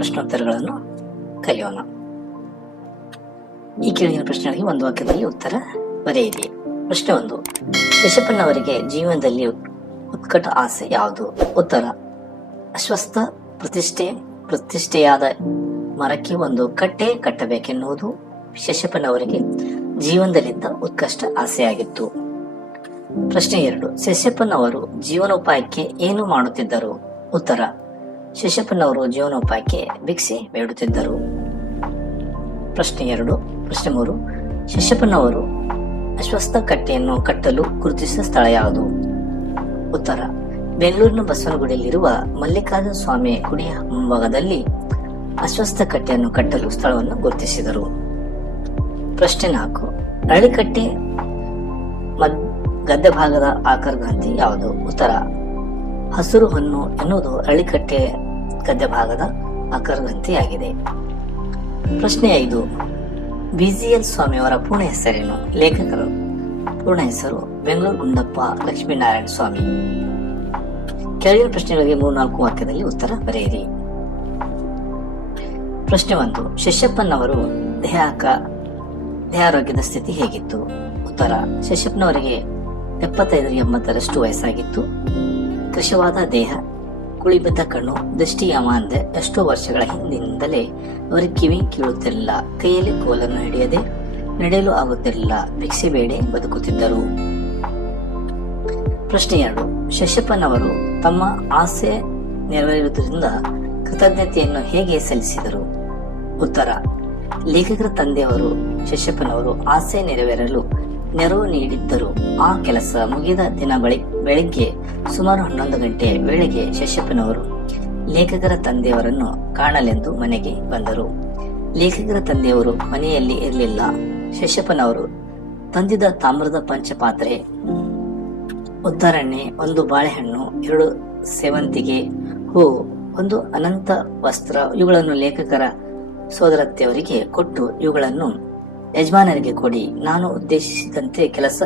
ಪ್ರಶ್ನೋತ್ತರಗಳನ್ನು ಕಲಿಯೋಣ. ಈ ಕೆಳಗಿನ ಪ್ರಶ್ನೆಗಳಿಗೆ ಒಂದು ವಾಕ್ಯದಲ್ಲಿ ಉತ್ತರ ಬರೆಯಿರಿ. ಪ್ರಶ್ನೆ 1. ಶೇಷಪ್ಪನವರಿಗೆ ಜೀವನದಲ್ಲಿ ಉತ್ಕಟ ಆಸೆ ಯಾವುದು? ಉತ್ತರ: ಅಶ್ವತ್ಥ ಪ್ರತಿಷ್ಠೆಯಾದ ಮರಕ್ಕೆ ಒಂದು ಕಟ್ಟೆ ಕಟ್ಟಬೇಕೆನ್ನುವುದು ಶೇಷಪ್ಪನವರಿಗೆ ಜೀವನದಲ್ಲಿದ್ದ ಉತ್ಕೃಷ್ಟ ಆಸೆಯಾಗಿತ್ತು. ಪ್ರಶ್ನೆ 2. ಶೇಷಪ್ಪನವರು ಜೀವನೋಪಾಯಕ್ಕೆ ಏನು ಮಾಡುತ್ತಿದ್ದರು? ಉತ್ತರ: ಶೇಷಪ್ಪನವರು ಜೀವನೋಪಾಯಕ್ಕೆ ಭಿಕ್ಷೆ ಬೇಡುತ್ತಿದ್ದರು. ಪ್ರಶ್ನೆ 3. ಶೇಷಪ್ಪನವರು ಅಶ್ವತ್ಥ ಕಟ್ಟೆಯನ್ನು ಕಟ್ಟಲು ಗುರುತಿಸಿದ ಸ್ಥಳ ಯಾವುದು? ಉತ್ತರ: ಬೆಂಗಳೂರಿನ ಬಸವನಗುಡಿಯಲ್ಲಿರುವ ಮಲ್ಲಿಕಾರ್ಜುನ ಸ್ವಾಮಿ ಗುಡಿಯ ಮುಂಭಾಗದಲ್ಲಿ ಅಶ್ವತ್ಥ ಕಟ್ಟೆಯನ್ನು ಕಟ್ಟಲು ಸ್ಥಳವನ್ನು ಗುರುತಿಸಿದರು. ಪ್ರಶ್ನೆ 4. ಅರಳಿಕಟ್ಟೆ ಗದ್ದೆ ಭಾಗದ ಆಕಾರ ಗ್ರಂಥಿ ಯಾವುದು? ಉತ್ತರ: ಹಸಿರು ಹೊನ್ನು ಎನ್ನುವುದು ಅರಳಿಕಟ್ಟೆ ಗದ್ದೆ ಭಾಗದ ಆಕಾರ ಗ್ರಂಥಿಯಾಗಿದೆ. ಪ್ರಶ್ನೆ 5. BGL ಸ್ವಾಮಿಯವರ ಪೂರ್ಣ ಹೆಸರೇನು? ಲೇಖಕರು ಪೂರ್ಣ ಹೆಸರು ಬೆಂಗಳೂರು ಗುಂಡಪ್ಪ ಲಕ್ಷ್ಮೀನಾರಾಯಣ ಸ್ವಾಮಿ. ಕೆಳಗಿನ ಪ್ರಶ್ನೆಗಳಿಗೆ 3-4 ವಾಕ್ಯದಲ್ಲಿ ಉತ್ತರ ಬರೆಯಿರಿ. ಪ್ರಶ್ನೆ 1. ಶೇಷಪ್ಪನವರು ದೇಹಾರೋಗ್ಯದ ಸ್ಥಿತಿ ಹೇಗಿತ್ತು? ಉತ್ತರ: ಶೇಷಪ್ಪನವರಿಗೆ 75-80ರಷ್ಟು ವಯಸ್ಸಾಗಿತ್ತು. ಕೃಶವಾದ ದೇಹ, ಕುಳಿಬಿದ್ದ ಕಣ್ಣು, ದೃಷ್ಟಿಯಾಮಾನದೆ ಎಷ್ಟೋ ವರ್ಷಗಳ ಹಿಂದಿನಿಂದಲೇ ಅವರಿಗೆ ಕಿವಿ ಕೇಳುತ್ತಿರಲಿಲ್ಲ. ಕೈಯಲ್ಲಿ ಕೋಲನ್ನು ಹಿಡಿಯದೆ ನಡೆಯಲು ಆಗುತ್ತಿರಲಿಲ್ಲ. ಭಿಕ್ಷೆ ಬೇಡೆ ಬದುಕುತ್ತಿದ್ದರು. ಪ್ರಶ್ನೆ 2. ಶೇಷಪ್ಪನವರು ತಮ್ಮ ಆಸೆ ನೆರವೇರುವುದರಿಂದ ಕೃತಜ್ಞತೆಯನ್ನು ಹೇಗೆ ಸಲ್ಲಿಸಿದರು? ಉತ್ತರ: ಲೇಖಕರ ತಂದೆಯವರು ಶೇಷಪ್ಪನವರು ಆಸೆ ನೆರವೇರಲು ನೆರವು ನೀಡಿದ್ದರು. ಆ ಕೆಲಸ ಮುಗಿದ ದಿನ ಬೆಳಿಗ್ಗೆ ಸುಮಾರು 11 ಗಂಟೆ ವೇಳೆಗೆ ಶೇಷಪ್ಪನವರು ಲೇಖಕರ ತಂದೆಯವರನ್ನು ಕಾಣಲೆಂದು ಮನೆಗೆ ಬಂದರು. ಲೇಖಕರ ತಂದೆಯವರು ಮನೆಯಲ್ಲಿ ಇರಲಿಲ್ಲ. ಶೇಷಪ್ಪನವರು ತಂದಿದ್ದ ತಾಮ್ರದ ಪಂಚಪಾತ್ರೆ, ಉದ್ದರಣೆ, 1 ಬಾಳೆಹಣ್ಣು, 2 ಸೇವಂತಿಗೆ ಹೂ, 1 ಅನಂತ ವಸ್ತ್ರ ಇವುಗಳನ್ನು ಲೇಖಕರ ಸೋದರತ್ತೆಯವರಿಗೆ ಕೊಟ್ಟು, ಇವುಗಳನ್ನು ಯಜಮಾನರಿಗೆ ಕೊಡಿ, ನಾನು ಉದ್ದೇಶಿಸಿದಂತೆ ಕೆಲಸ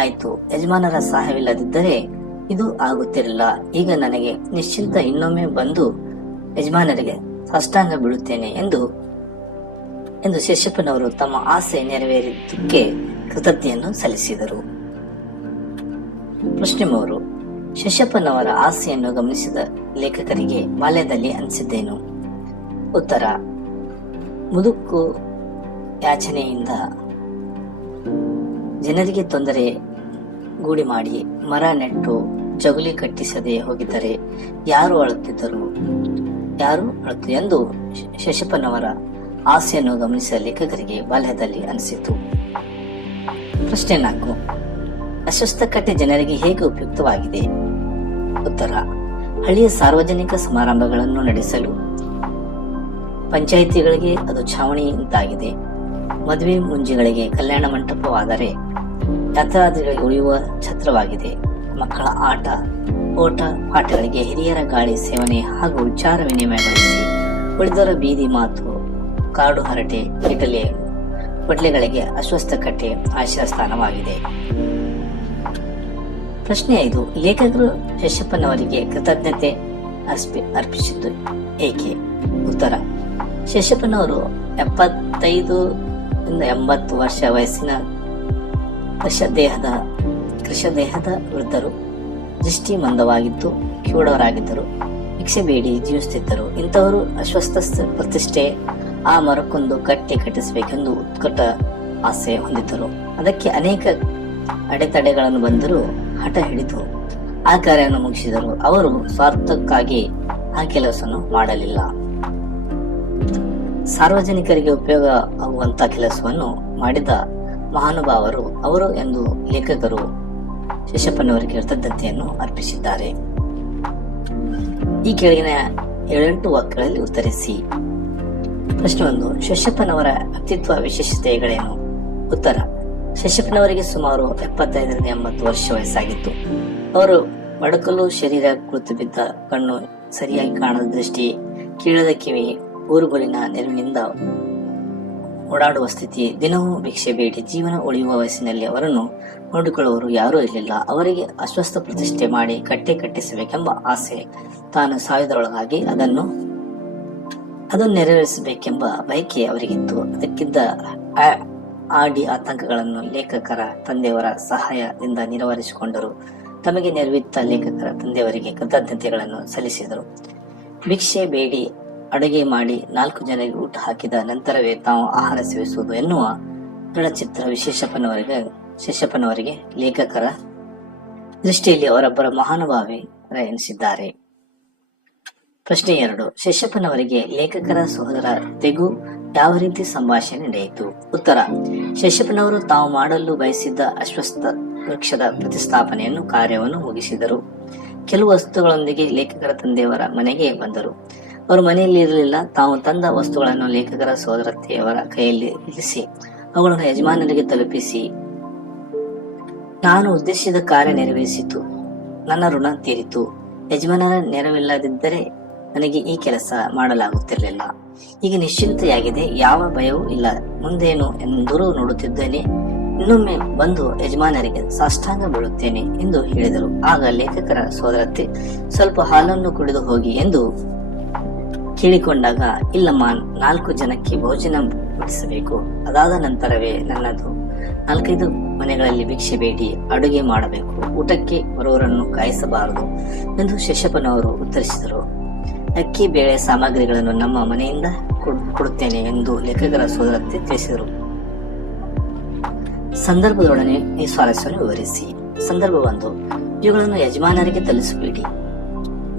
ಆಯಿತು. ಯಜಮಾನರ ಸಹಾಯವಿಲ್ಲದಿದ್ದರೆ ಇದು ಆಗುತ್ತಿರಲಿಲ್ಲ. ಈಗ ನನಗೆ ನಿಶ್ಚಿಂತ, ಇನ್ನೊಮ್ಮೆ ಬಂದು ಯಜಮಾನರಿಗೆ ಸಾಷ್ಟಾಂಗ ಬೀಳುತ್ತೇನೆ ಎಂದು ಶೇಷಪ್ಪನವರು ತಮ್ಮ ಆಸೆ ನೆರವೇರಿದ್ದಕ್ಕೆ ಕೃತಜ್ಞತೆಯನ್ನು ಸಲ್ಲಿಸಿದರು. ಪ್ರಶ್ನೆ 3. ಶೇಷಪ್ಪನವರ ಆಸೆಯನ್ನು ಗಮನಿಸಿದ ಲೇಖಕರಿಗೆ ಬಾಲ್ಯದಲ್ಲಿ ಅನಿಸಿದ್ದೇನು? ಉತ್ತರ: ಮುದುಕು ಯಾಚನೆಯಿಂದ ಜನರಿಗೆ ತೊಂದರೆ ಗೂಡಿ ಮಾಡಿ ಮರ ನೆಟ್ಟು ಜಗುಲಿ ಕಟ್ಟಿಸದೆ ಹೋಗಿದ್ದರೆ ಯಾರು ಅಳುತ್ತಿದ್ದರು ಎಂದು ಶೇಷಪ್ಪನವರ ಆಸೆಯನ್ನು ಗಮನಿಸಿದ ಲೇಖಕರಿಗೆ ಬಾಲ್ಯದಲ್ಲಿ ಅನಿಸಿತು. ಪ್ರಶ್ನೆ 4. ಅಶ್ವತ್ಥ ಕಟ್ಟೆ ಜನರಿಗೆ ಹೇಗೆ ಉಪಯುಕ್ತವಾಗಿದೆ? ಉತ್ತರ: ಹಳ್ಳಿಯ ಸಾರ್ವಜನಿಕ ಸಮಾರಂಭಗಳನ್ನು ನಡೆಸಲು ಪಂಚಾಯಿತಿಗಳಿಗೆ ಅದು ಛಾವಣಿಯಂತಾಗಿದೆ. ಮದುವೆ ಮುಂಜಿಗಳಿಗೆ ಕಲ್ಯಾಣ ಮಂಟಪವಾದರೆ ಯಾತ್ರಾರ್ಥಿಗಳಿಗೆ ಉಳಿಯುವ ಛತ್ರವಾಗಿದೆ. ಮಕ್ಕಳ ಆಟ ಓಟ ಪಾಠಗಳಿಗೆ ಹಿರಿಯರ ಗಾಳಿ ಸೇವನೆ ಹಾಗೂ ವಿಚಾರ ವಿನಿಮಯಗೊಳಿಸಿ ಉಳಿದವರ ಬೀದಿ ಮಾತು, ಕಾಡು ಹರಟೆ, ಕಿಟಲೆ ಕೊಡ್ಲೆಗಳಿಗೆ ಅಶ್ವತ್ಥ ಕಟ್ಟೆ ಆಶ್ರಯ ಸ್ಥಾನವಾಗಿದೆ. ಪ್ರಶ್ನೆ 5. ಲೇಖಕರು ಶೇಷಪ್ಪನವರಿಗೆ ಕೃತಜ್ಞತೆ ಅರ್ಪಿಸಿದ್ದು ಏಕೆ? ಉತ್ತರ: ಶೇಷಪ್ಪನವರು 75-80 ವರ್ಷ ವಯಸ್ಸಿನ ಕೃಶದೇಹದ ವೃದ್ಧರು. ದೃಷ್ಟಿ ಮಂದವಾಗಿದ್ದು ಕಿವುಡವರಾಗಿದ್ದರು. ಭಿಕ್ಷೆ ಬೇಡಿ ಜೀವಿಸುತ್ತಿದ್ದರು. ಇಂಥವರು ಅಶ್ವತ್ಥ ಪ್ರತಿಷ್ಠೆ ಆ ಮರಕ್ಕೊಂದು ಕಟ್ಟೆ ಕಟ್ಟಿಸಬೇಕೆಂದು ಉತ್ಕಟ ಆಸೆ ಹೊಂದಿದ್ದರು. ಅದಕ್ಕೆ ಅನೇಕ ಅಡೆತಡೆಗಳನ್ನು ಬಂದರೂ ಹಠ ಹಿಡಿದು ಆ ಕಾರ್ಯವನ್ನು ಮುಗಿಸಿದರು. ಅವರು ಸ್ವಾರ್ಥಕ್ಕಾಗಿ ಆ ಕೆಲಸವನ್ನು ಮಾಡಲಿಲ್ಲ. ಸಾರ್ವಜನಿಕರಿಗೆ ಉಪಯೋಗ ಆಗುವಂತಹ ಕೆಲಸವನ್ನು ಮಾಡಿದ ಮಹಾನುಭಾವರು ಅವರು ಎಂದು ಲೇಖಕರು ಶೇಷಪ್ಪನವರಿಗೆ ಕೃತಜ್ಞತೆಯನ್ನು ಅರ್ಪಿಸಿದ್ದಾರೆ. ಈ ಕೆಳಗಿನ 7-8 ವಾಕ್ಯಗಳಲ್ಲಿ ಉತ್ತರಿಸಿ. ಪ್ರಶ್ನೆ 1. ಶೇಷಪ್ಪನವರ ವ್ಯಕ್ತಿತ್ವ ವಿಶೇಷತೆಗಳೇನು? ಉತ್ತರ: ಶೇಷಪ್ಪನವರಿಗೆ ಸುಮಾರು 75-80 ವರ್ಷ ವಯಸ್ಸಾಗಿತ್ತು. ಅವರು ಬಡಕಲು ಶರೀರ, ಕುಳಿತು ಬಿದ್ದ ಕಣ್ಣು, ಸರಿಯಾಗಿ ಕಾಣದ ದೃಷ್ಟಿ, ಕೇಳದ ಕಿವಿ, ಊರುಗಳಿನ ನೆರವಿನಿಂದ ಓಡಾಡುವ ಸ್ಥಿತಿ, ದಿನವೂ ಭಿಕ್ಷೆ ಬೇಡಿ ಜೀವನ ಉಳಿಯುವ ವಯಸ್ಸಿನಲ್ಲಿ ಅವರನ್ನು ನೋಡಿಕೊಳ್ಳುವರು ಯಾರೂ ಇರಲಿಲ್ಲ. ಅವರಿಗೆ ಅಶ್ವತ್ಥ ಪ್ರತಿಷ್ಠೆ ಮಾಡಿ ಕಟ್ಟೆ ಕಟ್ಟಿಸಬೇಕೆಂಬ ಆಸೆ. ತಾನು ಸಾಯುವುದರೊಳಗಾಗಿ ಅದನ್ನು ಅದನ್ನು ನೆರವೇರಿಸಬೇಕೆಂಬ ಬಯಕೆ ಅವರಿಗಿತ್ತು. ಅದಕ್ಕಿದ್ದ ಆಡಿ ಆತಂಕಗಳನ್ನು ಲೇಖಕರ ತಂದೆಯವರ ಸಹಾಯದಿಂದ ನಿವಾರಿಸಿಕೊಂಡರು. ತಮಗೆ ನೆರವಿತ್ತ ಲೇಖಕರ ತಂದೆಯವರಿಗೆ ಕೃತಜ್ಞತೆಗಳನ್ನು ಸಲ್ಲಿಸಿದರು. ಭಿಕ್ಷೆ ಬೇಡಿ ಅಡುಗೆ ಮಾಡಿ 4 ಜನರಿಗೆ ಊಟ ಹಾಕಿದ ನಂತರವೇ ತಾವು ಆಹಾರ ಸೇವಿಸುವುದು ಎನ್ನುವ ದೃಢಚಿತ್ರ ಶೇಷಪ್ಪನವರಿಗೆ ಲೇಖಕರ ದೃಷ್ಟಿಯಲ್ಲಿ ಅವರೊಬ್ಬರ ಮಹಾನುಭಾವಿ ಎನಿಸಿದ್ದಾರೆ. ಪ್ರಶ್ನೆ 2. ಶೇಷಪ್ಪನವರಿಗೆ ಲೇಖಕರ ಸಹೋದರ ತೆಗು ಯಾವ ರೀತಿ ಸಂಭಾಷಣೆ ನಡೆಯಿತು? ಉತ್ತರ: ಶೇಷಪ್ಪನವರು ತಾವು ಮಾಡಲು ಬಯಸಿದ್ದ ಅಶ್ವತ್ಥ ವೃಕ್ಷದ ಪ್ರತಿಷ್ಠಾಪನೆಯನ್ನು ಕಾರ್ಯವನ್ನು ಮುಗಿಸಿದರು. ಕೆಲವು ವಸ್ತುಗಳೊಂದಿಗೆ ಲೇಖಕರ ತಂದೆಯವರ ಮನೆಗೆ ಬಂದರು. ಅವರು ಮನೆಯಲ್ಲಿ ಇರಲಿಲ್ಲ. ತಾವು ತಂದ ವಸ್ತುಗಳನ್ನು ಲೇಖಕರ ಸಹೋದರತೆಯವರ ಕೈಯಲ್ಲಿ ಇರಿಸಿ ಅವುಗಳನ್ನು ಯಜಮಾನರಿಗೆ ತಲುಪಿಸಿ, ನಾನು ಉದ್ದೇಶಿಸಿದ ಕಾರ್ಯ ನೆರವೇರಿಸಿತು, ನನ್ನ ಋಣ ತೀರಿತು, ಯಜಮಾನರ ನೆರವಿಲ್ಲದಿದ್ದರೆ ನನಗೆ ಈ ಕೆಲಸ ಮಾಡಲಾಗುತ್ತಿರಲಿಲ್ಲ. ಈಗ ನಿಶ್ಚಿಂತೆಯಾಗಿದೆ, ಯಾವ ಭಯವೂ ಇಲ್ಲ, ಮುಂದೇನು ಎಂದರೂ ನೋಡುತ್ತಿದ್ದೇನೆ, ಇನ್ನೊಮ್ಮೆ ಬಂದು ಯಜಮಾನರಿಗೆ ಸಾಷ್ಟಾಂಗ ಬೀಳುತ್ತೇನೆ ಎಂದು ಹೇಳಿದರು. ಆಗ ಲೇಖಕರ ಸಹೋದರತೆ ಸ್ವಲ್ಪ ಹಾಲನ್ನು ಕುಡಿದು ಹೋಗಿ ಎಂದು ಕೇಳಿಕೊಂಡಾಗ, ಇಲ್ಲಮ್ಮ, 4 ಜನಕ್ಕೆ ಭೋಜನ ಬಡಿಸಬೇಕು, ಅದಾದ ನಂತರವೇ ನನ್ನದು 4-5 ಮನೆಗಳಲ್ಲಿ ಭಿಕ್ಷೆ ಬೇಡಿ ಅಡುಗೆ ಮಾಡಬೇಕು, ಊಟಕ್ಕೆ ಬರುವವರನ್ನು ಕಾಯಿಸಬಾರದು ಎಂದು ಶೇಷಪ್ಪನವರು ಉತ್ತರಿಸಿದರು. ಅಕ್ಕಿ ಬೇಳೆ ಸಾಮಗ್ರಿಗಳನ್ನು ನಮ್ಮ ಮನೆಯಿಂದ ಕೊಡುತ್ತೇನೆ ಎಂದು ಲೇಖಕರ ಸಹೋದರತೆ ತಿಳಿಸಿದರು. ಸಂದರ್ಭದೊಡನೆ ಈ ಸ್ವಾರಸ್ಯವನ್ನು ವಿವರಿಸಿ. ಸಂದರ್ಭ 1. ಇವುಗಳನ್ನು ಯಜಮಾನರಿಗೆ ತಲುಪಿಸಬೇಡಿ.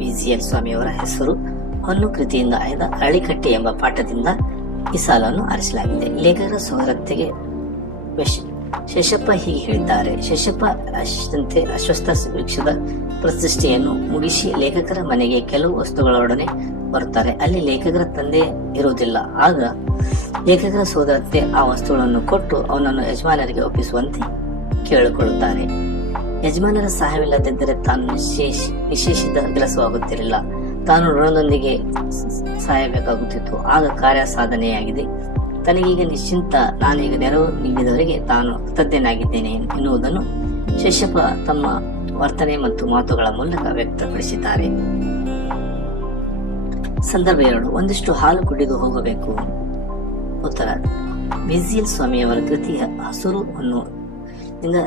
ವಿಜಿಎಲ್ ಸ್ವಾಮಿಯವರ ಹೆಸರು ಹೊನ್ನು ಕೃತಿಯಿಂದ ಆಯ್ದ ಅಳಿಕಟ್ಟೆ ಎಂಬ ಪಾಠದಿಂದ ಈ ಸಾಲನ್ನು ಆರಿಸಲಾಗಿದೆ. ಲೇಖಕರ ಸಹೋದರತೆಗೆ ಶೇಷಪ್ಪ ಹೀಗೆ ಹೇಳಿದ್ದಾರೆ: ಶೇಷಪ್ಪ ಅಶ್ವತ್ಥ ವೃಕ್ಷದ ಪ್ರತಿಷ್ಠೆಯನ್ನು ಮುಗಿಸಿ ಲೇಖಕರ ಮನೆಗೆ ಕೆಲವು ವಸ್ತುಗಳೊಡನೆ ಬರುತ್ತಾರೆ. ಅಲ್ಲಿ ಲೇಖಕರ ತಂದೆ ಇರುವುದಿಲ್ಲ. ಆಗ ಲೇಖಕರ ಸಹೋದರತೆ ಆ ವಸ್ತುಗಳನ್ನು ಕೊಟ್ಟು ಅವನನ್ನು ಯಜಮಾನರಿಗೆ ಒಪ್ಪಿಸುವಂತೆ ಕೇಳಿಕೊಳ್ಳುತ್ತಾರೆ. ಯಜಮಾನರ ಸಹಾಯವಿಲ್ಲದಿದ್ದರೆ ತಾನು ನಿಶ್ಚಯಿಸಿದ ಕೆಲಸವಾಗುತ್ತಿರಲಿಲ್ಲ. ತಾನು ಋಣದೊಂದಿಗೆ ಸಾಯಬೇಕಾಗುತ್ತಿತ್ತು. ಆಗ ಕಾರ್ಯ ಸಾಧನೆಯಾಗಿದೆ. ತನಗೀಗ ನಿಶ್ಚಿಂತ, ನಾನೀಗ ನೆರವು ನೀಡಿದವರಿಗೆ ತಾನು ಕೃತಜ್ಞನಾಗಿದ್ದೇನೆ ಎನ್ನುವುದನ್ನು ಶೇಷಪ್ಪ ತಮ್ಮ ವರ್ತನೆ ಮತ್ತು ಮಾತುಗಳ ಮೂಲಕ ವ್ಯಕ್ತಪಡಿಸಿದ್ದಾರೆ. ಸಂದರ್ಭ 2. ಒಂದಿಷ್ಟು ಹಾಲು ಕುಡಿದು ಹೋಗಬೇಕು. ಉತ್ತರ: ವಿಜಿಎಲ್ ಸ್ವಾಮಿಯವರ ಕೃತಿಯ ಹಸುರು ಹೊನ್ನು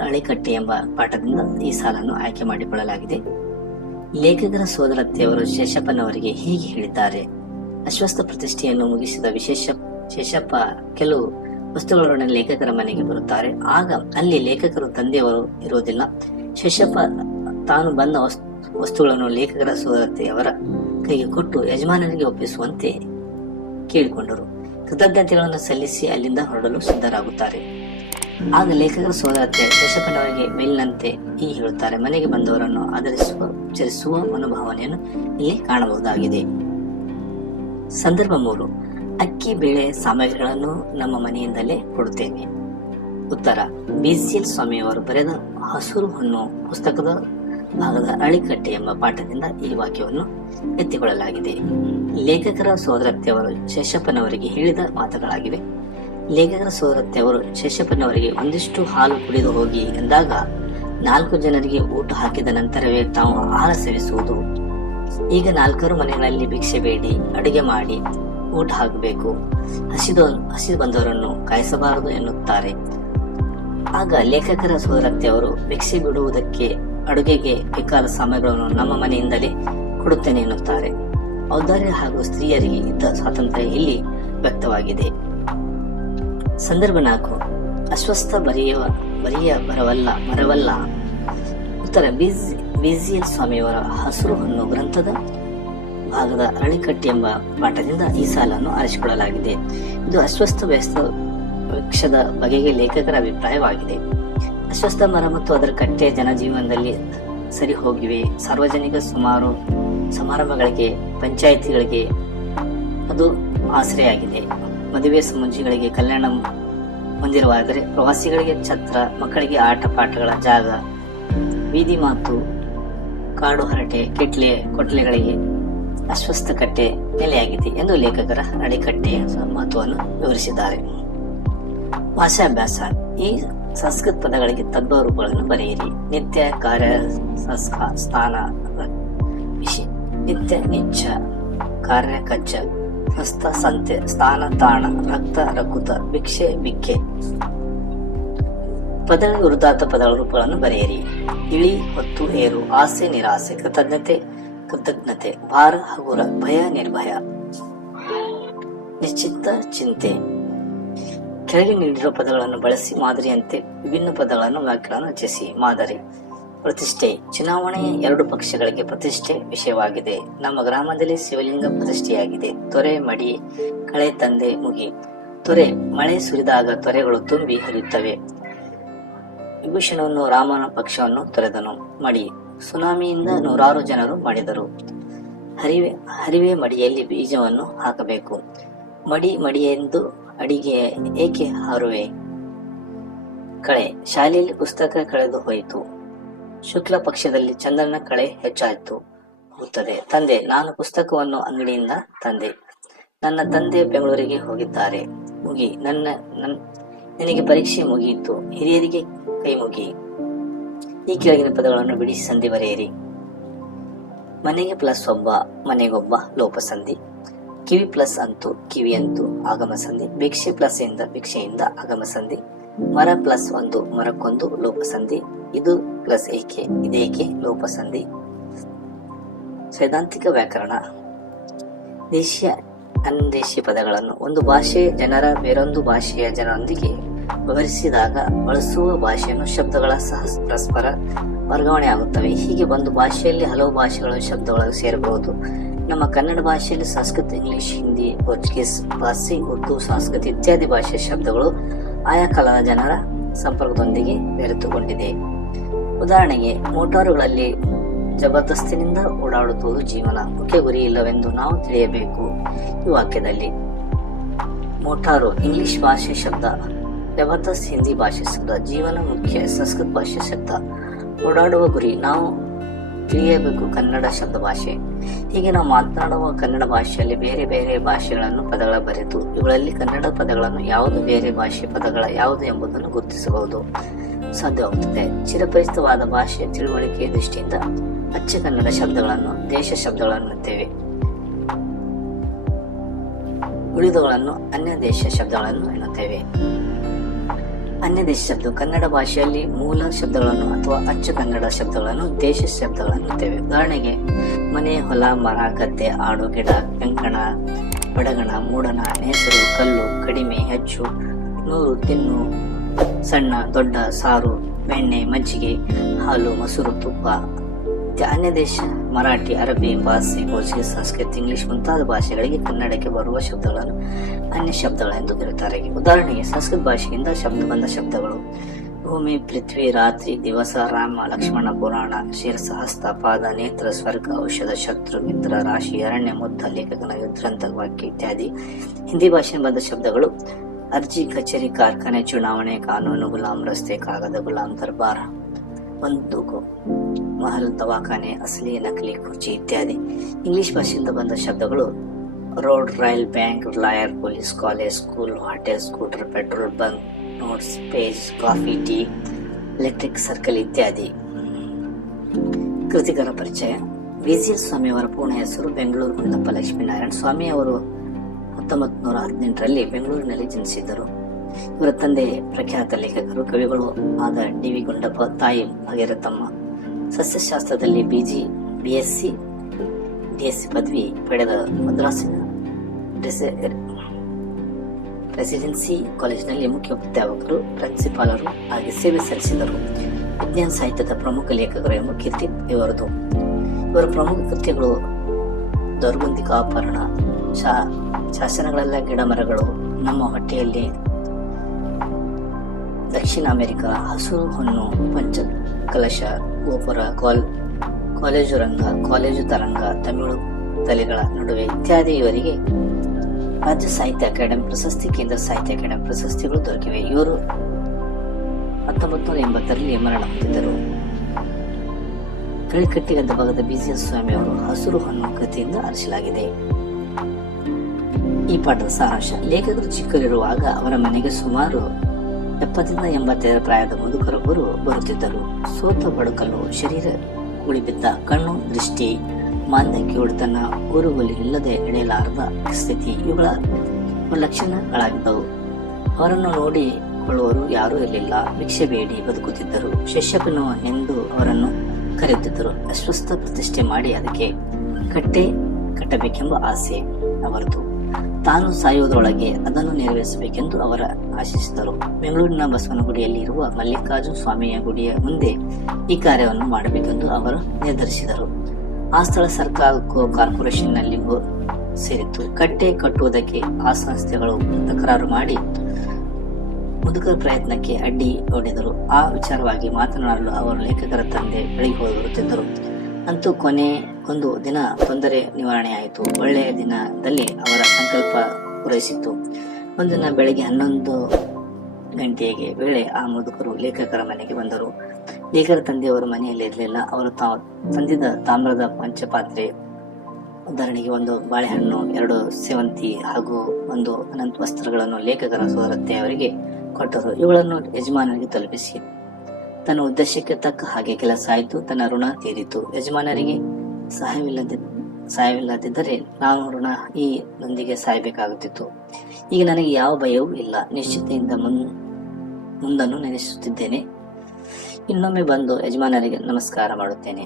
ಅಳಿಕಟ್ಟೆ ಎಂಬ ಪಾಠದಿಂದ ಈ ಸಾಲನ್ನು ಆಯ್ಕೆ ಮಾಡಿಕೊಳ್ಳಲಾಗಿದೆ. ಲೇಖಕರ ಸಹೋದರತೆಯವರು ಶೇಷಪ್ಪನವರಿಗೆ ಹೀಗೆ ಹೇಳಿದ್ದಾರೆ: ಅಶ್ವತ್ಥ ಪ್ರತಿಷ್ಠೆಯನ್ನು ಮುಗಿಸಿದ ಶೇಷಪ್ಪ ಕೆಲವು ವಸ್ತುಗಳೊಡನೆ ಲೇಖಕರ ಮನೆಗೆ ಬರುತ್ತಾರೆ. ಆಗ ಅಲ್ಲಿ ಲೇಖಕರು ತಂದೆಯವರು ಇರುವುದಿಲ್ಲ. ಶೇಷಪ್ಪ ತಾನು ಬಂದ ವಸ್ತುಗಳನ್ನು ಲೇಖಕರ ಸಹೋದರತೆಯವರ ಕೈಗೆ ಕೊಟ್ಟು ಯಜಮಾನರಿಗೆ ಒಪ್ಪಿಸುವಂತೆ ಕೇಳಿಕೊಂಡರು. ಕೃತಜ್ಞತೆಗಳನ್ನು ಸಲ್ಲಿಸಿ ಅಲ್ಲಿಂದ ಹೊರಡಲು ಸಿದ್ಧರಾಗುತ್ತಾರೆ. ಆಗ ಲೇಖಕರ ಸಹೋದರತೆ ಶೇಷಪ್ಪನವರಿಗೆ ಮೇಲಿನಂತೆ ಹೀಗೆ ಹೇಳುತ್ತಾರೆ: ಮನೆಗೆ ಬಂದವರನ್ನು ಆದರಿಸುವ ಮನೋಭಾವನೆಯನ್ನು ಇಲ್ಲಿ ಕಾಣಬಹುದಾಗಿದೆ. ಸಂದರ್ಭ 3. ಅಕ್ಕಿ ಬೇಳೆ ಸಾಮಗ್ರಿಗಳನ್ನು ನಮ್ಮ ಮನೆಯಿಂದಲೇ ಕೊಡುತ್ತೇನೆ. ಉತ್ತರ: ಬಿಜಿಎಲ್ ಸ್ವಾಮಿಯವರು ಬರೆದ ಹಸುರು ಹೊನ್ನು ಪುಸ್ತಕದ ಭಾಗದ ಅಳಿಕಟ್ಟೆ ಎಂಬ ಪಾಠದಿಂದ ಈ ವಾಕ್ಯವನ್ನು ಎತ್ತಿಕೊಳ್ಳಲಾಗಿದೆ. ಲೇಖಕರ ಸಹೋದರತೆಯವರು ಶೇಷಪ್ಪನವರಿಗೆ ಹೇಳಿದ ಮಾತುಗಳಾಗಿವೆ. ಲೇಖಕರ ಸಹೋದರತೆಯವರು ಶೇಷಪ್ಪನವರಿಗೆ ಒಂದಿಷ್ಟು ಹಾಲು ಕುಡಿದು ಹೋಗಿ ಎಂದಾಗ 4 ಜನರಿಗೆ ಊಟ ಹಾಕಿದ ನಂತರವೇ ತಾವು ಆಹಾರ ಸೇವಿಸುವುದು. ಈಗ 4 ಮನೆಗಳಲ್ಲಿ ಭಿಕ್ಷೆ ಬೇಡಿ ಅಡುಗೆ ಮಾಡಿ ಊಟ ಹಾಕಬೇಕು, ಹಸಿದು ಬಂದವರನ್ನು ಕಾಯಿಸಬಾರದು ಎನ್ನುತ್ತಾರೆ. ಆಗ ಲೇಖಕರ ಸಹೋದರತೆಯವರು ಭಿಕ್ಷೆ ಬಿಡುವುದಕ್ಕೆ ಅಡುಗೆಗೆ ಬೇಕಾದ ಸಾಮಗ್ರಿಗಳನ್ನು ನಮ್ಮ ಮನೆಯಿಂದಲೇ ಕೊಡುತ್ತೇನೆ ಎನ್ನುತ್ತಾರೆ. ಔದಾರ್ಯ ಹಾಗೂ ಸ್ತ್ರೀಯರಿಗೆ ಇದ್ದ ಸ್ವಾತಂತ್ರ್ಯ ಇಲ್ಲಿ ವ್ಯಕ್ತವಾಗಿದೆ. ಸಂದರ್ಭ 4. ಅಶ್ವತ್ಥ ಬರಿಯ ಮರವಲ್ಲ. ಉತ್ತರ: ಬಿಜಿಎಲ್ ಸ್ವಾಮಿಯವರ ಹಸುರು ಹೊನ್ನು ಗ್ರಂಥದ ಭಾಗದ ಅಳಿಕಟ್ಟೆ ಎಂಬ ಪಾಠದಿಂದ ಈ ಸಾಲನ್ನು ಆರಿಸಿಕೊಳ್ಳಲಾಗಿದೆ. ಇದು ಅಶ್ವತ್ಥ ವೃಕ್ಷದ ಬಗೆಗೆ ಲೇಖಕರ ಅಭಿಪ್ರಾಯವಾಗಿದೆ. ಅಶ್ವತ್ಥ ಮರ ಮತ್ತು ಅದರ ಕಟ್ಟೆ ಜನಜೀವನದಲ್ಲಿ ಸರಿ ಹೋಗಿವೆ. ಸಾರ್ವಜನಿಕ ಸಮಾರಂಭಗಳಿಗೆ, ಪಂಚಾಯಿತಿಗಳಿಗೆ ಅದು ಆಶ್ರಯಾಗಿದೆ. ಮದುವೆ ಸಮುಂಜಿಗಳಿಗೆ ಕಲ್ಯಾಣ ಮಂದಿರವಾದರೆ, ಪ್ರವಾಸಿಗಳಿಗೆ ಛತ್ರ, ಮಕ್ಕಳಿಗೆ ಆಟ ಪಾಠಗಳ ಜಾಗ, ಬೀದಿ ಮಾತು, ಕಾಡು ಹರಟೆ, ಕೊಟ್ಲೆಗಳಿಗೆ ಅಶ್ವತ್ಥ ಕಟ್ಟೆ ನೆಲೆಯಾಗಿದೆ ಎಂದು ಲೇಖಕರ ಅಳಿಕಟ್ಟೆಯ ಮಹತ್ವವನ್ನು ವಿವರಿಸಿದ್ದಾರೆ. ಭಾಷಾಭ್ಯಾಸ. ಈ ಸಂಸ್ಕೃತ ಪದಗಳಿಗೆ ತದ್ಭವ ರೂಪಗಳನ್ನು ಬರೆಯಿರಿ. ನಿತ್ಯ, ಕಾರ್ಯ, ಸ್ಥಾನ, ವಿಷಯ. ನಿತ್ಯ ನಿಚ್ಚ, ಕಾರ್ಯ ಕಚ್ಚ, ಹಸ್ತ ಸಂತೆ, ಸ್ಥಾನ ತಾಣ, ರಕ್ತ ರಕುತ, ಭಿಕ್ಷೆ ಬಿಕ್ಕೆ. ಪದಗಳ ವಿರುದ್ಧಾರ್ಥ ಪದಗಳ ರೂಪಗಳನ್ನು ಬರೆಯಿರಿ. ಇಳಿ ಹೊತ್ತು ಏರು, ಆಸೆ ನಿರಾಸೆ, ಕೃತಜ್ಞತೆ ಕೃತಜ್ಞತೆ, ಭಾರ ಹಗುರ, ಭಯ ನಿರ್ಭಯ, ನಿಶ್ಚಿತ ಚಿಂತೆ. ಕೆಳಗೆ ನೀಡಿರುವ ಪದಗಳನ್ನು ಬಳಸಿ ಮಾದರಿಯಂತೆ ವಿಭಿನ್ನ ಪದಗಳನ್ನು ವಾಕ್ಯಗಳನ್ನು ರಚಿಸಿ. ಮಾದರಿ: ಪ್ರತಿಷ್ಠೆ. ಚುನಾವಣೆಯ 2 ಪಕ್ಷಗಳಿಗೆ ಪ್ರತಿಷ್ಠೆ ವಿಷಯವಾಗಿದೆ. ನಮ್ಮ ಗ್ರಾಮದಲ್ಲಿ ಶಿವಲಿಂಗ ಪ್ರತಿಷ್ಠೆಯಾಗಿದೆ. ತೊರೆ, ಮಡಿ, ಕಳೆ, ತಂದೆ, ಮುಗಿ. ತೊರೆ: ಮಳೆ ಸುರಿದಾಗ ತೊರೆಗಳು ತುಂಬಿ ಹರಿಯುತ್ತವೆ. ವಿಭೀಷಣನು ರಾಮನ ಪಕ್ಷವನ್ನು ತೊರೆದನು. ಮಡಿ: ಸುನಾಮಿಯಿಂದ 100 ಜನರು ಮಡಿದರು. ಹರಿವೆ ಮಡಿಯಲ್ಲಿ ಬೀಜವನ್ನು ಹಾಕಬೇಕು. ಮಡಿ ಮಡಿಯೆಂದು ಅಡಿಗೆ ಏಕೆ ಹಾರುವೆ? ಕಳೆ: ಶಾಲೆಯಲ್ಲಿ ಪುಸ್ತಕ ಕಳೆದು ಹೋಯಿತು. ಶುಕ್ಲ ಪಕ್ಷದಲ್ಲಿ ಚಂದ್ರನ ಕಳೆ ಹೆಚ್ಚಾಯಿತು ಹೋಗುತ್ತದೆ. ತಂದೆ: ನಾನು ಪುಸ್ತಕವನ್ನು ಅಂಗಡಿಯಿಂದ ತಂದೆ. ನನ್ನ ತಂದೆ ಬೆಂಗಳೂರಿಗೆ ಹೋಗಿದ್ದಾರೆ. ಮುಗಿ: ನಿನಗೆ ಪರೀಕ್ಷೆ ಮುಗಿಯಿತು. ಹಿರಿಯರಿಗೆ ಕೈ ಮುಗಿ. ಈ ಕೆಳಗಿನ ಪದಗಳನ್ನು ಬಿಡಿಸಿ ಸಂಧಿ ಬರೆಯಿರಿ. ಮನೆಗೆ ಪ್ಲಸ್ ಒಬ್ಬ, ಮನೆಗೊಬ್ಬ, ಲೋಪಸಂಧಿ. ಕಿವಿ ಪ್ಲಸ್ ಅಂತು, ಕಿವಿಯಂತು, ಆಗಮ ಸಂಧಿ. ಭಿಕ್ಷೆ ಪ್ಲಸ್ ಇಂದ, ಭಿಕ್ಷೆಯಿಂದ, ಆಗಮ ಸಂಧಿ. ಮರ ಪ್ಲಸ್ ಒಂದು, ಮರಕ್ಕೊಂದು, ಲೋಪಸಂಧಿ. ಇದು ಪ್ಲಸ್ ಏಕೆ, ಇದೇಕೆ, ಲೋಪಸಂಧಿ. ಸೈದ್ಧಾಂತಿಕ ವ್ಯಾಕರಣ: ದೇಶೀಯ ಅನ್ದೇಶೀಯ ಪದಗಳನ್ನು ಒಂದು ಭಾಷೆಯ ಜನರ ಬೇರೊಂದು ಭಾಷೆಯ ಜನರೊಂದಿಗೆ ವಿವರಿಸಿದಾಗ ಬಳಸುವ ಭಾಷೆಯನ್ನು ಶಬ್ದಗಳ ಸಹ ಪರಸ್ಪರ ವರ್ಗಾವಣೆ ಆಗುತ್ತವೆ. ಹೀಗೆ ಒಂದು ಭಾಷೆಯಲ್ಲಿ ಹಲವು ಭಾಷೆಗಳು ಶಬ್ದಗಳು ಸೇರಬಹುದು. ನಮ್ಮ ಕನ್ನಡ ಭಾಷೆಯಲ್ಲಿ ಸಂಸ್ಕೃತ, ಇಂಗ್ಲಿಷ್, ಹಿಂದಿ, ಪೋರ್ಚುಗೀಸ್, ಪಾರ್ಸಿ, ಉರ್ದು, ಸಂಸ್ಕೃತ ಇತ್ಯಾದಿ ಭಾಷೆಯ ಶಬ್ದಗಳು ಆಯಾ ಕಾಲದ ಜನರ ಸಂಪರ್ಕದೊಂದಿಗೆ ಬೆರೆತುಕೊಂಡಿದೆ. ಉದಾಹರಣೆಗೆ, ಮೋಟಾರುಗಳಲ್ಲಿ ಜಬರ್ದಸ್ತಿನಿಂದ ಓಡಾಡುವುದು ಜೀವನ, ಮುಖ್ಯ ಗುರಿ ಇಲ್ಲವೆಂದು ನಾವು ತಿಳಿಯಬೇಕು. ಈ ವಾಕ್ಯದಲ್ಲಿ ಮೋಟಾರು ಇಂಗ್ಲಿಷ್ ಭಾಷೆ ಶಬ್ದ, ಜಬರ್ದಸ್ತ್ ಹಿಂದಿ ಭಾಷೆ ಶಬ್ದ, ಜೀವನ ಮುಖ್ಯ ಸಂಸ್ಕೃತ ಭಾಷೆ ಶಬ್ದ, ಓಡಾಡುವ ಗುರಿ ನಾವು ತಿಳಿಯಬೇಕು ಕನ್ನಡ ಶಬ್ದ ಭಾಷೆ. ಹೀಗೆ ನಾವು ಮಾತನಾಡುವ ಕನ್ನಡ ಭಾಷೆಯಲ್ಲಿ ಬೇರೆ ಬೇರೆ ಭಾಷೆಗಳನ್ನು ಪದಗಳ ಬರೆದು ಇವುಗಳಲ್ಲಿ ಕನ್ನಡ ಪದಗಳನ್ನು ಯಾವುದು ಬೇರೆ ಭಾಷೆ ಪದಗಳ ಯಾವುದು ಎಂಬುದನ್ನು ಗುರುತಿಸಬಹುದು ಸಾಧ್ಯವಾಗುತ್ತದೆ. ಚಿರಪರಿಚಿತವಾದ ಭಾಷೆಯ ತಿಳುವಳಿಕೆಯ ದೃಷ್ಟಿಯಿಂದ ಅಚ್ಚ ಕನ್ನಡ ಶಬ್ದಗಳನ್ನು ದೇಶ ಶಬ್ದಗಳನ್ನು ಎನ್ನುತ್ತೇವೆ. ಉಳಿದವುಗಳನ್ನು ಅನ್ಯ ದೇಶ ಶಬ್ದಗಳನ್ನು ಎನ್ನುತ್ತೇವೆ. ಅನ್ಯ ದೇಶ ಶಬ್ದ ಕನ್ನಡ ಭಾಷೆಯಲ್ಲಿ ಮೂಲ ಶಬ್ದಗಳನ್ನು ಅಥವಾ ಅಚ್ಚ ಕನ್ನಡ ಶಬ್ದಗಳನ್ನು ದೇಶ ಶಬ್ದಗಳನ್ನು ಎನ್ನುತ್ತೇವೆ. ಉದಾಹರಣೆಗೆ, ಮನೆ, ಹೊಲ, ಮರ, ಗದ್ದೆ, ಆಡು, ಗಿಡ, ಕಂಕಣ, ಬಡಗಣ, ಮೂಡಣ, ಹೆಸರು, ಕಲ್ಲು, ಕಡಿಮೆ, ಹೆಚ್ಚು, ನೂರು, ತಿನ್ನು, ಸಣ್ಣ, ದೊಡ್ಡ, ಸಾರು, ಬೆಣ್ಣೆ, ಮಜ್ಜಿಗೆ, ಹಾಲು, ಮೊಸರು, ತುಪ್ಪ. ಅನ್ಯ ದೇಶ ಮರಾಠಿ, ಅರಬ್ಬಿ, ಪಾರ್ಸಿ, ಪೋರ್ಚುಗೀಸ್, ಸಂಸ್ಕೃತ, ಇಂಗ್ಲಿಷ್ ಮುಂತಾದ ಭಾಷೆಗಳಿಗೆ ಕನ್ನಡಕ್ಕೆ ಬರುವ ಶಬ್ದಗಳನ್ನು ಅನ್ಯ ಶಬ್ದಗಳೆಂದು ಕರೆಯುತ್ತಾರೆ. ಉದಾಹರಣೆಗೆ, ಸಂಸ್ಕೃತ ಭಾಷೆಯಿಂದ ಬಂದ ಶಬ್ದಗಳು ಭೂಮಿ, ಪೃಥ್ವಿ, ರಾತ್ರಿ, ದಿವಸ, ರಾಮ, ಲಕ್ಷ್ಮಣ, ಪುರಾಣ, ಶಿರಸ, ಹಸ್ತ, ಪಾದ, ನೇತ್ರ, ಸ್ವರ್ಗ, ಔಷಧ, ಶತ್ರು, ಮಿತ್ರ, ರಾಶಿ, ಅರಣ್ಯ, ಮುದ್ದ, ಲೇಖಕನ, ಯುದ್ಧಂತ, ವಾಕ್ಯ ಇತ್ಯಾದಿ. ಹಿಂದಿ ಭಾಷೆಯಿಂದ ಬಂದ ಶಬ್ದಗಳು ಅರ್ಜಿ, ಕಚೇರಿ, ಕಾರ್ಖಾನೆ, ಚುನಾವಣೆ, ಕಾನೂನು, ಗುಲಾಂ, ರಸ್ತೆ, ಕಾಗದ, ಗುಲಾಂ, ದರ್ಬಾರ್, ಬಂದೂಕು, ಮಹಲ್, ದವಾಖಾನೆ, ಅಸಲಿ, ನಕಲಿ, ಕುರ್ಚಿ ಇತ್ಯಾದಿ. ಇಂಗ್ಲಿಷ್ ಭಾಷೆಯಿಂದ ಬಂದ ಶಬ್ದಗಳು road, rail, bank, lawyer, police, college, school, hotel, scooter, petrol bunk, notes, page, coffee, tea, electric circle ಇತ್ಯಾದಿ. ಕೃತಿಕರ ಪರಿಚಯ: ವಿಜಿಎಸ್ ಸ್ವಾಮಿಯವರ ಪೂರ್ಣ ಹೆಸರು ಬೆಂಗಳೂರು ಗುಂಡಪ್ಪ ಲಕ್ಷ್ಮೀನಾರಾಯಣ ಸ್ವಾಮಿ. ಅವರು 1918ರಲ್ಲಿ ಬೆಂಗಳೂರಿನಲ್ಲಿ ಜನಿಸಿದ್ದರು. ಇವರ ತಂದೆ ಪ್ರಖ್ಯಾತ ಲೇಖಕರು, ಕವಿಗಳು ಆದ ಡಿ.ವಿ. ಗುಂಡಪ್ಪ, ತಾಯಿ ಭಾಗೀರಥಮ್ಮ. ಸಸ್ಯಶಾಸ್ತ್ರದಲ್ಲಿ ಬಿಎಸ್ಸಿ, ಡಿಎಸ್ಸಿ ಪದವಿ ಪಡೆದ ಮದ್ರಾಸಿನ ರೆಸಿಡೆನ್ಸಿ ಕಾಲೇಜಿನಲ್ಲಿ ಮುಖ್ಯ ಪ್ರಾಧ್ಯಾಪಕರು, ಪ್ರಿನ್ಸಿಪಾಲರು ಆಗಿ ಸೇವೆ ಸಲ್ಲಿಸಿದರು. ವಿಜ್ಞಾನ ಸಾಹಿತ್ಯದ ಪ್ರಮುಖ ಲೇಖಕರು ಎಂಬ ಕೀರ್ತಿ ಇವರದು. ಇವರ ಪ್ರಮುಖ ಕೃತಿಗಳು ದೌರ್ಬಂಧಿಕಾಪರಣ, ಶಾಸನಗಳೆಲ್ಲ ಗಿಡ ಮರಗಳು, ನಮ್ಮ ಹೊಟ್ಟೆಯಲ್ಲಿ, ದಕ್ಷಿಣ ಅಮೆರಿಕ, ಹಸುರು ಹೊನ್ನು, ಪಂಚಕಲಶ, ಗೋಪುರ, ಕಾಲೇಜು ರಂಗ, ಕಾಲೇಜು ತರಂಗ, ತಮಿಳು ತಲೆಗಳ ನಡುವೆ ಇತ್ಯಾದಿ. ಇವರಿಗೆ ರಾಜ್ಯ ಸಾಹಿತ್ಯ ಅಕಾಡೆಮಿ ಪ್ರಶಸ್ತಿ, ಕೇಂದ್ರ ಸಾಹಿತ್ಯ ಅಕಾಡೆಮಿ ಪ್ರಶಸ್ತಿಗಳು ದೊರಕಿವೆ. ಇವರು 1980ರಲ್ಲಿ ಮರಣ ಹೊಂದಿದ್ದರು. ಕಳಿಕಟ್ಟಿಗದ್ದ ಭಾಗದ ಬಿಜಿಎಸ್ ಸ್ವಾಮಿ ಅವರು ಹಸುರು ಹೊನ್ನು ಕೃತಿಯಿಂದ ಆರಿಸಲಾಗಿದೆ. ಈ ಪಾಠದ ಸಾರಾಂಶ: ಲೇಖಕರು ಚಿಕ್ಕರಿರುವಾಗ ಅವರ ಮನೆಗೆ ಸುಮಾರು 70-85 ಪ್ರಾಯದ ಮುದುಕರೊಬ್ಬರು ಬರುತ್ತಿದ್ದರು. ಸೋತ ಬಡುಕಲು, ಶರೀರ ಉಳಿಬಿದ್ದ, ಕಣ್ಣು ದೃಷ್ಟಿ ಮಾಂದ್ಯಕ್ಕಿಯುಳು ತನ್ನ ಊರುಗೋಲಿ ಇಲ್ಲದೆ ಎಳೆಯಲಾರದ ಸ್ಥಿತಿ ಇವುಗಳ ಲಕ್ಷಣಗಳಾಗಿದ್ದವು. ಅವರನ್ನು ನೋಡಿಕೊಳ್ಳುವರು ಯಾರೂ ಇರಲಿಲ್ಲ. ಭಿಕ್ಷೆ ಬೇಡಿ ಬದುಕುತ್ತಿದ್ದರು. ಶಿಷ್ಯಕನು ಎಂದು ಅವರನ್ನು ಕರೆಯುತ್ತಿದ್ದರು. ಅಸ್ವಸ್ಥ ಪ್ರತಿಷ್ಠೆ ಮಾಡಿ ಅದಕ್ಕೆ ಕಟ್ಟೆ ಕಟ್ಟಬೇಕೆಂಬ ಆಸೆ ಅವರದು. ತಾನು ಸಾಯುವುದರೊಳಗೆ ಅದನ್ನು ನೆರವೇರಿಸಬೇಕೆಂದು ಅವರ ಆಶಿಸಿದರು. ಬೆಂಗಳೂರಿನ ಬಸವನಗುಡಿಯಲ್ಲಿ ಇರುವ ಮಲ್ಲಿಕಾರ್ಜುನ ಸ್ವಾಮಿಯ ಗುಡಿಯ ಮುಂದೆ ಈ ಕಾರ್ಯವನ್ನು ಮಾಡಬೇಕೆಂದು ಅವರು ನಿರ್ಧರಿಸಿದರು. ಆ ಸ್ಥಳ ಸರ್ಕಾರ ಕಾರ್ಪೊರೇಷನ್ನಲ್ಲಿ ಸೇರಿತ್ತು. ಕಟ್ಟೆ ಕಟ್ಟುವುದಕ್ಕೆ ಆ ಸಂಸ್ಥೆಗಳು ತಕರಾರು ಮಾಡಿ ಮುದುಕರ ಪ್ರಯತ್ನಕ್ಕೆ ಅಡ್ಡಿ ಹೊಡೆದರು. ಆ ವಿಚಾರವಾಗಿ ಮಾತನಾಡಲು ಅವರು ಲೇಖಕರ ತಂದೆ ಬಳಿಗೆ ಬರುತ್ತಿದ್ದರು. ಅಂತೂ ಕೊನೆ ಒಂದು ದಿನ ತೊಂದರೆ ನಿವಾರಣೆಯಾಯಿತು. ಒಳ್ಳೆಯ ದಿನದಲ್ಲಿ ಅವರ ಸಂಕಲ್ಪ ಪೂರೈಸಿತು. ಒಂದಿನ ಬೆಳಗ್ಗೆ 11 ಗಂಟೆಗೆ ವೇಳೆ ಆ ಮುದುಕರು ಲೇಖಕರ ಮನೆಗೆ ಬಂದರು. ಲೇಖಕರ ತಂದೆಯವರು ಮನೆಯಲ್ಲಿ ಇರಲಿಲ್ಲ. ಅವರು ತಂದಿದ್ದ ತಾಮ್ರದ ಪಂಚಪಾತ್ರೆ, ಉದಾಹರಣೆಗೆ 1 ಬಾಳೆಹಣ್ಣು, 2 ಸೇವಂತಿ ಹಾಗೂ 1 ಅನಂತ ವಸ್ತ್ರಗಳನ್ನು ಲೇಖಕರ ಸೋದರತ್ತೆಯವರಿಗೆ ಕೊಟ್ಟರು. ಇವುಗಳನ್ನು ಯಜಮಾನರಿಗೆ ತಲುಪಿಸಿ ತನ್ನ ಉದ್ದೇಶಕ್ಕೆ ತಕ್ಕ ಹಾಗೆ ಕೆಲಸ ಆಯಿತು. ತನ್ನ ಋಣ ತೀರಿತು. ಯಜಮಾನರಿಗೆ ಸಹಾಯವಿಲ್ಲದಿದ್ದರೆ ನಾನು ಋಣ ಈ ನೊಂದಿಗೆ ಸಾಯಬೇಕಾಗುತ್ತಿತ್ತು. ಈಗ ನನಗೆ ಯಾವ ಭಯವೂ ಇಲ್ಲ. ನಿಶ್ಚಿತೆಯಿಂದ ಮುಂದನ್ನು ನೆನೆಸುತ್ತಿದ್ದೇನೆ. ಇನ್ನೊಮ್ಮೆ ಬಂದು ಯಜಮಾನರಿಗೆ ನಮಸ್ಕಾರ ಮಾಡುತ್ತೇನೆ.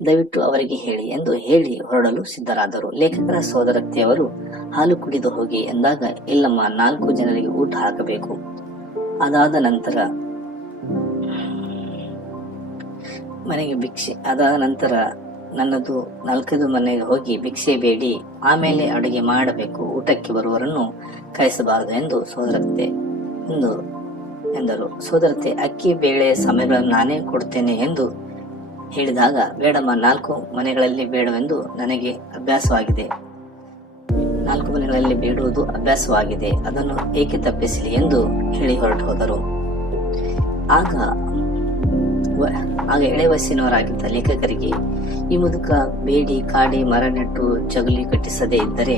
ದಯವಿಟ್ಟು ಅವರಿಗೆ ಹೇಳಿ ಎಂದು ಹೇಳಿ ಹೊರಡಲು ಸಿದ್ಧರಾದರು. ಲೇಖಕರ ಸೋದರತ್ತೆಯವರು ಹಾಲು ಕುಡಿದು ಹೋಗಿ ಎಂದಾಗ, ಇಲ್ಲಮ್ಮ, 4 ಜನರಿಗೆ ಊಟ ಹಾಕಬೇಕು. ಅದಾದ ನಂತರ ನನ್ನದು 4 ಮನೆಗೆ ಹೋಗಿ ಭಿಕ್ಷೆ ಬೇಡಿ ಆಮೇಲೆ ಅಡುಗೆ ಮಾಡಬೇಕು. ಊಟಕ್ಕೆ ಬರುವವರನ್ನು ಕಾಯಿಸಬಾರದು ಎಂದು ಸೋದರತ್ತೆ ಎಂದರು. ಸೋದರತ್ತೆ ಅಕ್ಕಿ ಬೇಳೆ ಸಮಯಗಳನ್ನು ನಾನೇ ಕೊಡ್ತೇನೆ ಎಂದು ಹೇಳಿದಾಗ, ಬೇಡಮ್ಮ, 4 ಮನೆಗಳಲ್ಲಿ ಬೇಡವೆಂದು ನನಗೆ ಅಭ್ಯಾಸವಾಗಿದೆ. 4 ಮನೆಗಳಲ್ಲಿ ಬೇಡುವುದು ಅಭ್ಯಾಸವಾಗಿದೆ. ಅದನ್ನು ಏಕೆ ತಪ್ಪಿಸಲಿ ಎಂದು ಹೇಳಿ ಹೊರಟು ಹೋದರು. ಆಗ ಎಳೆ ವಯಸ್ಸಿನವರಾಗಿದ್ದ ಲೇಖಕರಿಗೆ ಈ ಮುದುಕ ಬೇಡಿ ಕಾಡಿ ಮರ ನೆಟ್ಟು ಜಗಲಿ ಕಟ್ಟಿಸದೇ ಇದ್ದರೆ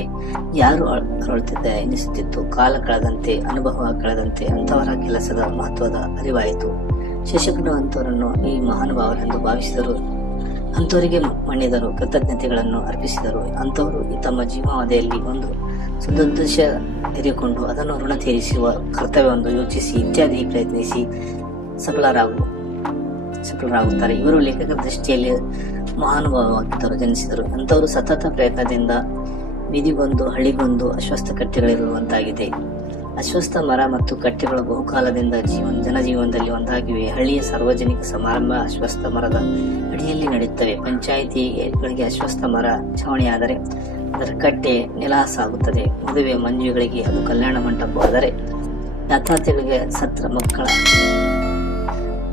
ಯಾರು ಅರಳುತ್ತಿದ್ದ ಎನಿಸುತ್ತಿತ್ತು. ಕಾಲ ಕಳೆದಂತೆ, ಅನುಭವ ಕಳೆದಂತೆ ಅಂತವರ ಕೆಲಸದ ಮಹತ್ವದ ಅರಿವಾಯಿತು. ಶಿಕ್ಷಕರು ಅಂತವರನ್ನು ಈ ಮಹಾನುಭಾವರೆಂದು ಭಾವಿಸಿದರು. ಅಂತವರಿಗೆ ಮಣಿದರು, ಕೃತಜ್ಞತೆಗಳನ್ನು ಅರ್ಪಿಸಿದರು. ಅಂತವರು ತಮ್ಮ ಜೀವಾವಧಿಯಲ್ಲಿ ಒಂದು ಸದುದ್ದೇಶ ತೆರೆದುಕೊಂಡು ಅದನ್ನು ಋಣ ತೀರಿಸುವ ಕರ್ತವ್ಯವನ್ನು ಯೋಚಿಸಿ ಇತ್ಯಾದಿ ಪ್ರಯತ್ನಿಸಿ ಸಫಲರಾಗುತ್ತಾರೆ. ಇವರು ಲೇಖಕರ ದೃಷ್ಟಿಯಲ್ಲಿ ಮಹಾನುಭಾವವಾಗಿದ್ದರು, ಜನಿಸಿದರು. ಅಂತವರು ಸತತ ಪ್ರಯತ್ನದಿಂದ ಬೀದಿಗೊಂದು ಹಳ್ಳಿಗೊಂದು ಅಶ್ವಸ್ಥ ಕಟ್ಟೆಗಳಿರುವಂತಾಗಿದೆ. ಅಶ್ವಸ್ಥ ಮರ ಮತ್ತು ಕಟ್ಟೆಗಳು ಬಹುಕಾಲದಿಂದ ಜನಜೀವನದಲ್ಲಿ ಒಂದಾಗಿವೆ. ಹಳ್ಳಿಯ ಸಾರ್ವಜನಿಕ ಸಮಾರಂಭ ಅಶ್ವಸ್ಥ ಮರದ ಅಡಿಯಲ್ಲಿ ನಡೆಯುತ್ತವೆ. ಪಂಚಾಯಿತಿಗಳಿಗೆ ಅಶ್ವಸ್ಥ ಮರ ಛಾವಣಿಯಾದರೆ ಅದರ ಕಟ್ಟೆ ನೆಲಹಾಸಾಗುತ್ತದೆ. ಮದುವೆ ಮಂಜುಗಳಿಗೆ ಅದು ಕಲ್ಯಾಣ ಮಂಟಪವಾದರೆ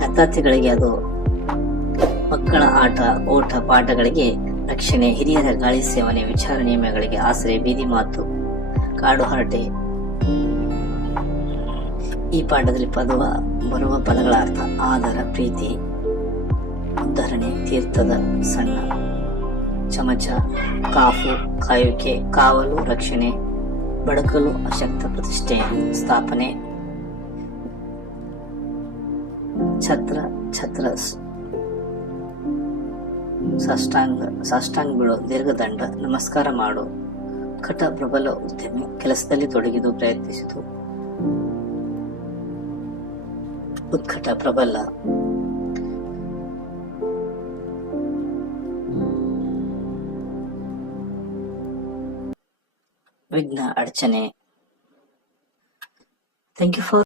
ಯಾತ್ರಾರ್ಥಿಗಳಿಗೆ ಅದು ಮಕ್ಕಳ ಆಟ ಓಟ ಪಾಠಗಳಿಗೆ ರಕ್ಷಣೆ, ಹಿರಿಯರ ಗಾಳಿ ಸೇವನೆ, ವಿಚಾರ ನಿಯಮಗಳಿಗೆ ಆಸರೆ, ಬೀದಿ ಮಾತು, ಕಾಡು ಹರಟೆ. ಈ ಪಾಠದಲ್ಲಿ ಬರುವ ಪದಗಳ ಅರ್ಥ: ಆದರ, ಪ್ರೀತಿ, ಉದ್ಧರಣೆ, ತೀರ್ಥದ ಸಣ್ಣ, ಚಮಚ, ಕಾಫು, ಕಾಯುವಿಕೆ, ಕಾವಲು, ರಕ್ಷಣೆ, ಬಡಕಲು, ಅಶಕ್ತ ಪ್ರತಿಷ್ಠೆ, ಸ್ಥಾಪನೆ, ಛತ್ರ, ಸಾಷ್ಟಾಂಗ ಬೀಳು, ದೀರ್ಘದಂಡ, ನಮಸ್ಕಾರ ಮಾಡು, ಉತ್ಕಟ, ಪ್ರಬಲ ಉದ್ಯಮಿ, ಕೆಲಸದಲ್ಲಿ ತೊಡಗಿದು ಪ್ರಯತ್ನಿಸಿತು, ಉತ್ಕಟ, ಪ್ರಬಲ, ವಿಘ್ನ, ಅಡಚಣೆ. Thank you for